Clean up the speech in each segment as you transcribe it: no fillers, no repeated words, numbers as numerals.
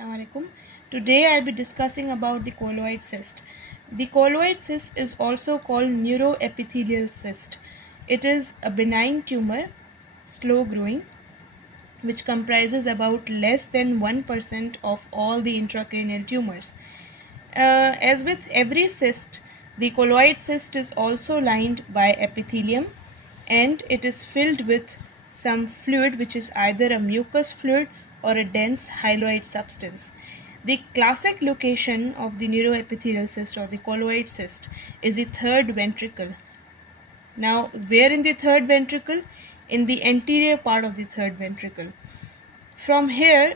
Assalamualaikum. Today I'll be discussing about the colloid cyst. The colloid cyst is also called neuroepithelial cyst. It is a benign tumor, slow growing, which comprises about less than 1% of all the intracranial tumors. As with every cyst, the colloid cyst is also lined by epithelium and it is filled with some fluid which is either a mucus fluid or a dense hyaloid substance. The classic location of the neuroepithelial cyst or the colloid cyst is the third ventricle. Now, where in the third ventricle? In the anterior part of the third ventricle. From here,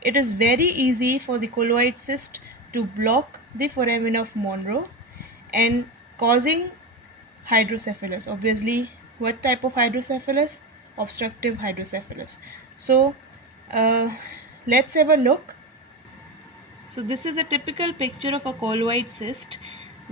it is very easy for the colloid cyst to block the foramen of Monro and causing hydrocephalus. Obviously, what type of hydrocephalus? Obstructive hydrocephalus. So let's have a look. So this is a typical picture of a colloid cyst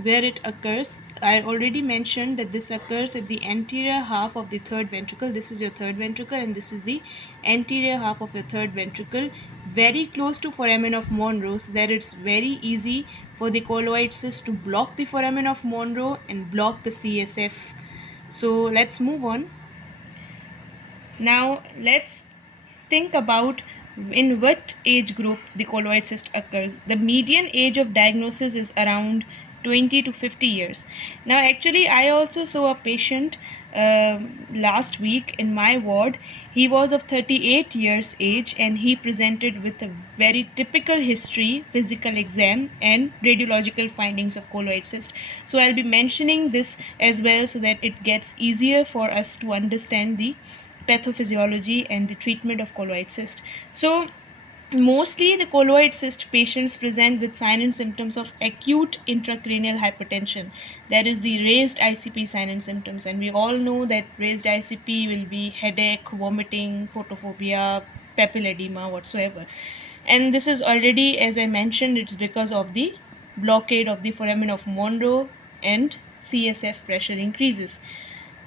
where it occurs. I already mentioned that this occurs at the anterior half of the third ventricle. This is your third ventricle and this is the anterior half of your third ventricle, very close to foramen of Monro, so that it's very easy for the colloid cyst to block the foramen of Monro and block the CSF. So let's move on. Now let's think about in what age group the colloid cyst occurs. The median age of diagnosis is around 20 to 50 years. Now actually I also saw a patient last week in my ward. He was of 38 years age and he presented with a very typical history, physical exam and radiological findings of colloid cyst. So I'll be mentioning this as well so that it gets easier for us to understand the pathophysiology and the treatment of colloid cyst. So mostly the colloid cyst patients present with signs and symptoms of acute intracranial hypertension. That is the raised ICP sign and symptoms, and we all know that raised ICP will be headache, vomiting, photophobia, papilledema, whatsoever. And this is already, as I mentioned, it's because of the blockade of the foramen of Monro and CSF pressure increases.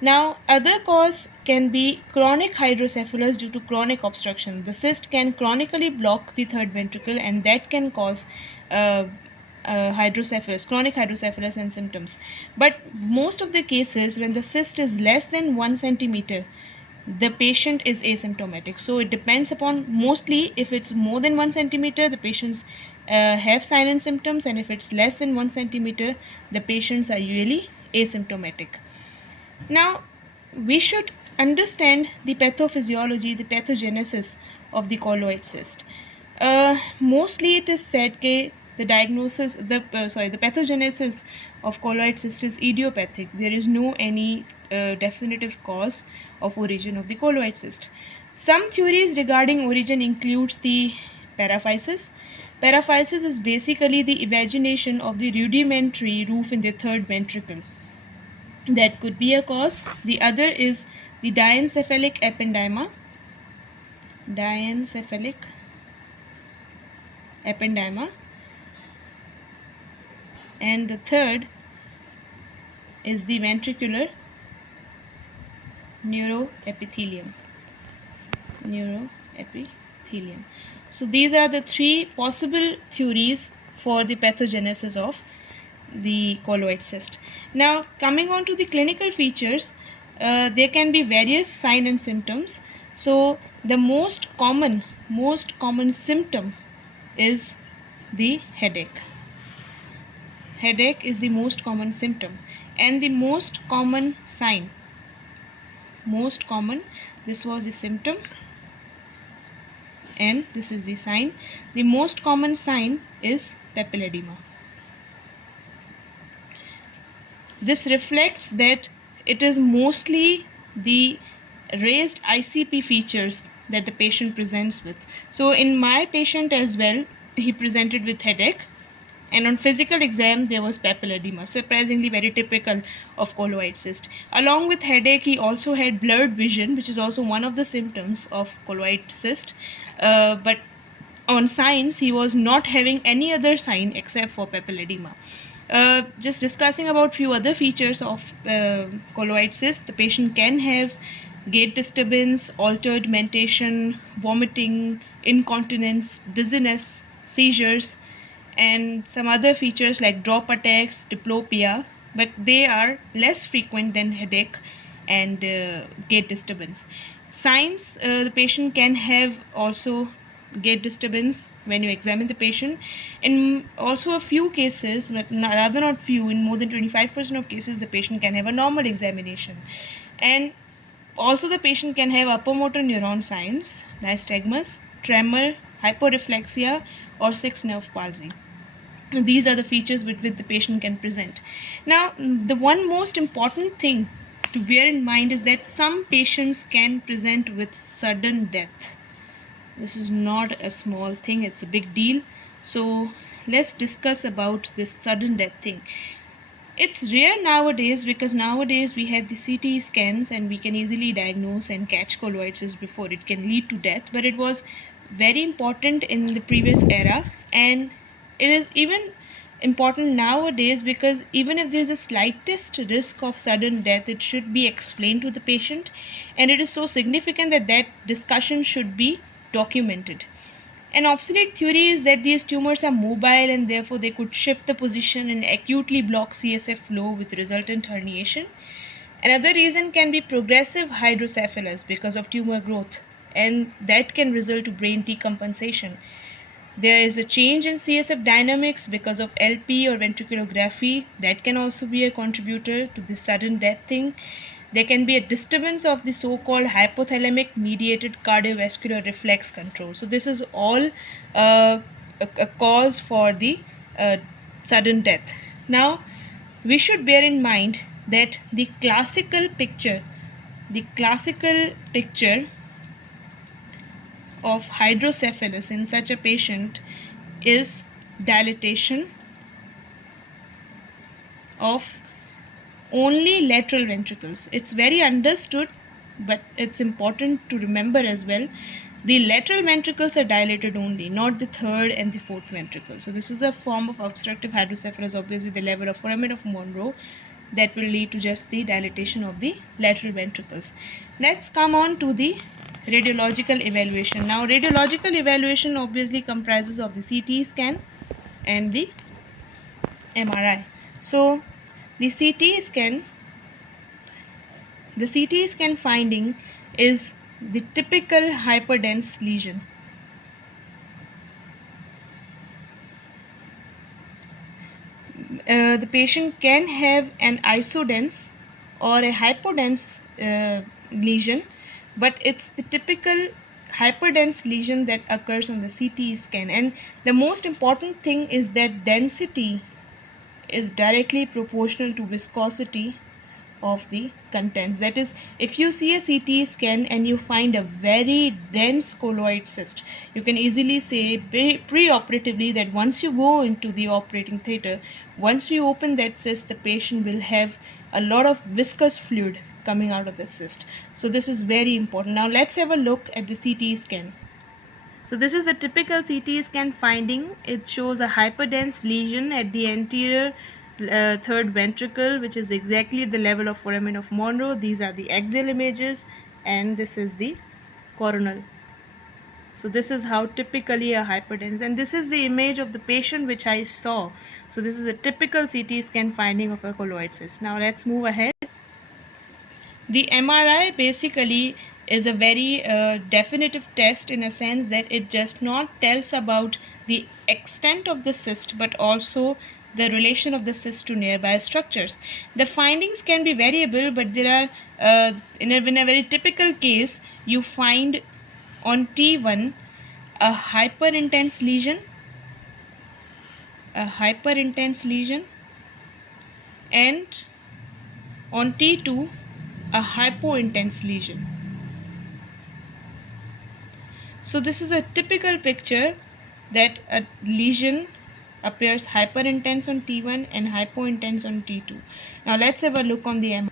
Now, other cause can be chronic hydrocephalus due to chronic obstruction. The cyst can chronically block the third ventricle and that can cause hydrocephalus, chronic hydrocephalus and symptoms. But most of the cases when the cyst is less than 1 centimeter, the patient is asymptomatic. So it depends upon, mostly if it's more than 1 centimeter, the patients have signs and symptoms, and if it's less than 1 centimeter, the patients are usually asymptomatic. Now, we should understand the pathophysiology, the pathogenesis of the colloid cyst. Mostly it is said that the pathogenesis of colloid cyst is idiopathic. There is no any definitive cause of origin of the colloid cyst. Some theories regarding origin includes the paraphysis. Paraphysis is basically the evagination of the rudimentary roof in the third ventricle. That could be a cause. The other is the diencephalic ependyma. Diencephalic ependyma. And the third is the ventricular neuroepithelium. Neuroepithelium. So these are the three possible theories for the pathogenesis of the colloid cyst. Now, coming on to the clinical features, there can be various signs and symptoms. So the most common symptom is the headache. Headache is the most common symptom, and the most common sign, this was the symptom and this is the sign. The most common sign is papilledema. This reflects that it is mostly the raised ICP features that the patient presents with. So in my patient as well, he presented with headache, and on physical exam there was papilledema, surprisingly very typical of colloid cyst. Along with headache, he also had blurred vision, which is also one of the symptoms of colloid cyst. But on signs, he was not having any other sign except for papilledema. Just discussing about few other features of colloid cyst, the patient can have gait disturbance, altered mentation, vomiting, incontinence, dizziness, seizures, and some other features like drop attacks, diplopia, but they are less frequent than headache and gait disturbance. Signs, the patient can have also gait disturbance when you examine the patient. In also a few cases, rather not few, in more than 25% of cases, the patient can have a normal examination. And also the patient can have upper motor neuron signs, nystagmus, tremor, hyporeflexia, or sixth nerve palsy. These are the features with which the patient can present. Now, the one most important thing to bear in mind is that some patients can present with sudden death. This is not a small thing, it's a big deal. So let's discuss about this sudden death thing. It's rare nowadays because nowadays we have the CT scans and we can easily diagnose and catch colloids before it can lead to death, but it was very important in the previous era, and it is even important nowadays because even if there is a slightest risk of sudden death, it should be explained to the patient, and it is so significant that that discussion should be documented. An obsolete theory is that these tumors are mobile and therefore they could shift the position and acutely block CSF flow with resultant herniation. Another reason can be progressive hydrocephalus because of tumor growth, and that can result to brain decompensation. There is a change in CSF dynamics because of LP or ventriculography. That can also be a contributor to the sudden death thing. There can be a disturbance of the so-called hypothalamic mediated cardiovascular reflex control. So this is all a cause for the sudden death. Now, we should bear in mind that the classical picture of hydrocephalus in such a patient is dilatation of only lateral ventricles. It's very understood, but it's important to remember as well. The lateral ventricles are dilated only, not the third and the fourth ventricle. So this is a form of obstructive hydrocephalus, obviously the level of foramen of Monro, that will lead to just the dilatation of the lateral ventricles. Let's come on to the radiological evaluation. Now, radiological evaluation obviously comprises of the CT scan and the MRI. So the CT scan finding is the typical hyperdense lesion. The patient can have an isodense or a hypodense lesion, but it's the typical hyperdense lesion that occurs on the CT scan. And the most important thing is that density is directly proportional to viscosity of the contents. That is, if you see a CT scan and you find a very dense colloid cyst, you can easily say pre-operatively that once you go into the operating theater, once you open that cyst, the patient will have a lot of viscous fluid coming out of the cyst. So this is very important. Now let's have a look at the CT scan. So this is the typical CT scan finding. It shows a hyperdense lesion at the anterior third ventricle, which is exactly at the level of foramen of Monro. These are the axial images, and this is the coronal. So this is how typically a hyperdense, and this is the image of the patient which I saw. So this is a typical CT scan finding of a colloid cyst. Now let's move ahead. The MRI basically is a very definitive test in a sense that it just not tells about the extent of the cyst but also the relation of the cyst to nearby structures. The findings can be variable, but there are in a very typical case you find on T1 a hyperintense lesion, and on T2 a hypointense lesion. So this is a typical picture that a lesion appears hyperintense on T1 and hypointense on T2. Now let's have a look on the MRI.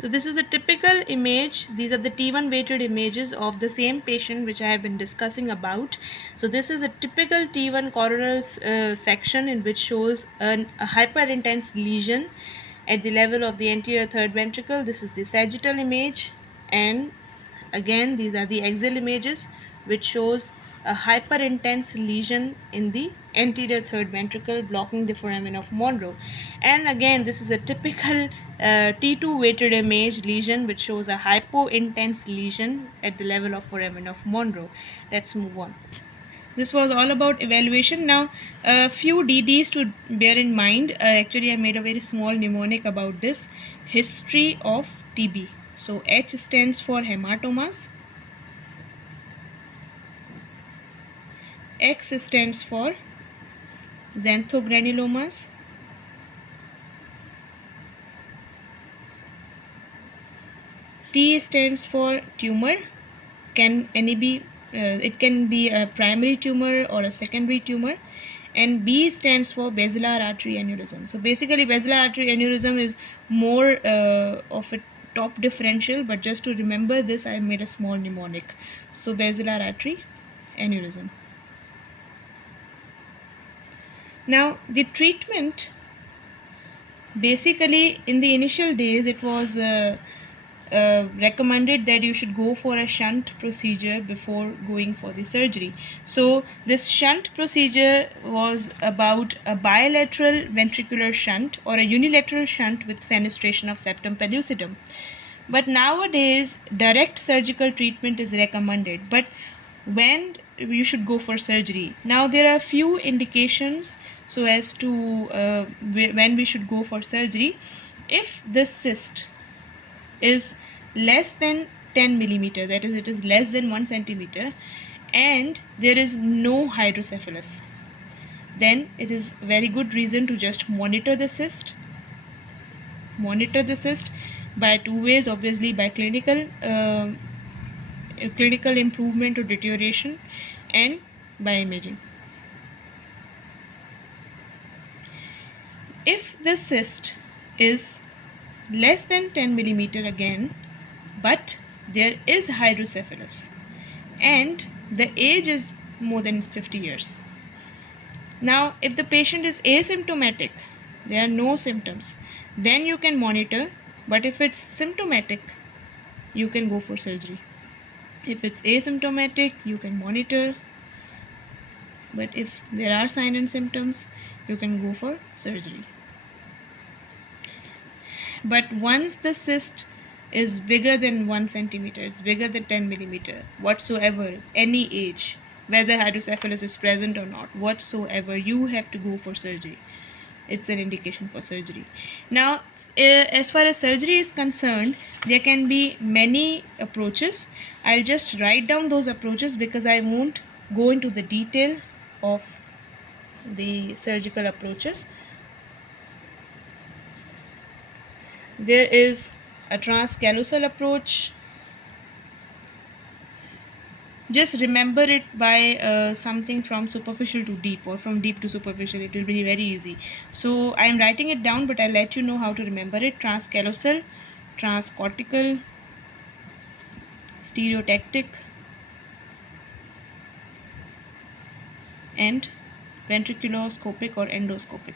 So this is a typical image. These are the T1 weighted images of the same patient which I have been discussing about. So this is a typical T1 coronal section in which shows a hyperintense lesion at the level of the anterior third ventricle. This is the sagittal image, and again these are the axial images which shows a hyperintense lesion in the anterior third ventricle blocking the foramen of Monro. And again, this is a typical T2 weighted image lesion which shows a hypointense lesion at the level of foramen of Monro. Let's move on. This was all about evaluation. Now, a few DDs to bear in mind. Actually, I made a very small mnemonic about this. History of TB. So, H stands for hematomas. X stands for xanthogranulomas. T stands for tumor. It can be a primary tumor or a secondary tumor. And B stands for basilar artery aneurysm. So basically, basilar artery aneurysm is more of a top differential, but just to remember this, I made a small mnemonic. So basilar artery aneurysm. Now, the treatment, basically in the initial days, it was recommended that you should go for a shunt procedure before going for the surgery. So this shunt procedure was about a bilateral ventricular shunt or a unilateral shunt with fenestration of septum pellucidum. But nowadays, direct surgical treatment is recommended. But when you should go for surgery? Now, there are a few indications so as to when we should go for surgery. If this cyst is less than 10 millimeter, that is, it is less than 1 centimeter, and there is no hydrocephalus, then it is very good reason to just monitor the cyst. Monitor the cyst by two ways, obviously by clinical improvement or deterioration, and by imaging. If the cyst is less than 10 millimeter again, but there is hydrocephalus and the age is more than 50 years. Now, if the patient is asymptomatic, there are no symptoms, then you can monitor. But if it's symptomatic, you can go for surgery. If it's asymptomatic, you can monitor. But if there are signs and symptoms, you can go for surgery. But once the cyst is bigger than 1 centimeter, it's bigger than 10 millimeter, whatsoever, any age, whether hydrocephalus is present or not, whatsoever, you have to go for surgery. It's an indication for surgery. Now, as far as surgery is concerned, there can be many approaches. I'll just write down those approaches because I won't go into the detail of the surgical approaches. There is a transcallosal approach. Just remember it by something from superficial to deep or from deep to superficial. It will be very easy. So I am writing it down, but I'll let you know how to remember it. Transcallosal, transcortical, stereotactic, and ventriculoscopic or endoscopic.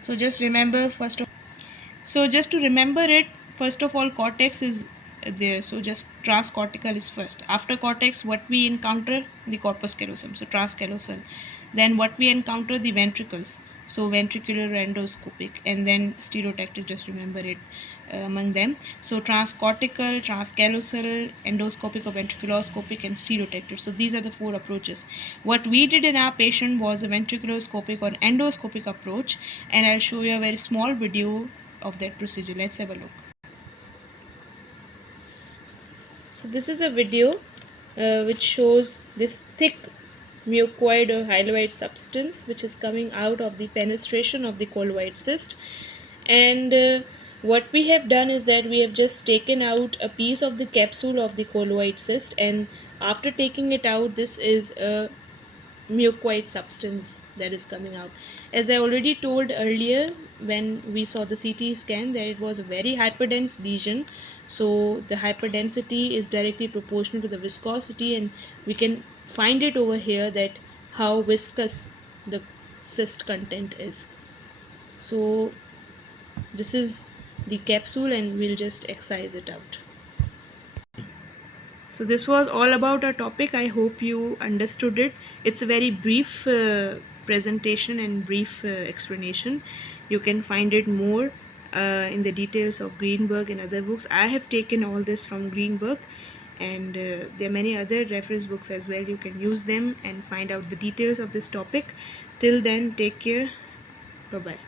So just remember first of all, cortex is there. So just transcortical is first. After cortex, what we encounter? The corpus callosum. So transcallosal. Then what we encounter? The ventricles. So ventricular, endoscopic, and then stereotactic. Just remember it among them. So transcortical, transcallosal, endoscopic or ventriculoscopic, and stereotactic. So these are the 4 approaches. What we did in our patient was a ventriculoscopic or endoscopic approach, and I'll show you a very small video of that procedure. Let's have a look. So this is a video which shows this thick mucoid or hyaloid substance which is coming out of the fenestration of the colloid cyst. And what we have done is that we have just taken out a piece of the capsule of the colloid cyst, and after taking it out, this is a mucoid substance that is coming out. As I already told earlier when we saw the CT scan, that it was a very hyperdense lesion. So the hyperdensity is directly proportional to the viscosity, and we can find it over here that how viscous the cyst content is. So this is the capsule and we'll just excise it out. So this was all about our topic. I hope you understood it. It's a very brief presentation and brief explanation. You can find it more in the details of Greenberg and other books. I have taken all this from Greenberg, and there are many other reference books as well. You can use them and find out the details of this topic. Till then, take care. Bye bye.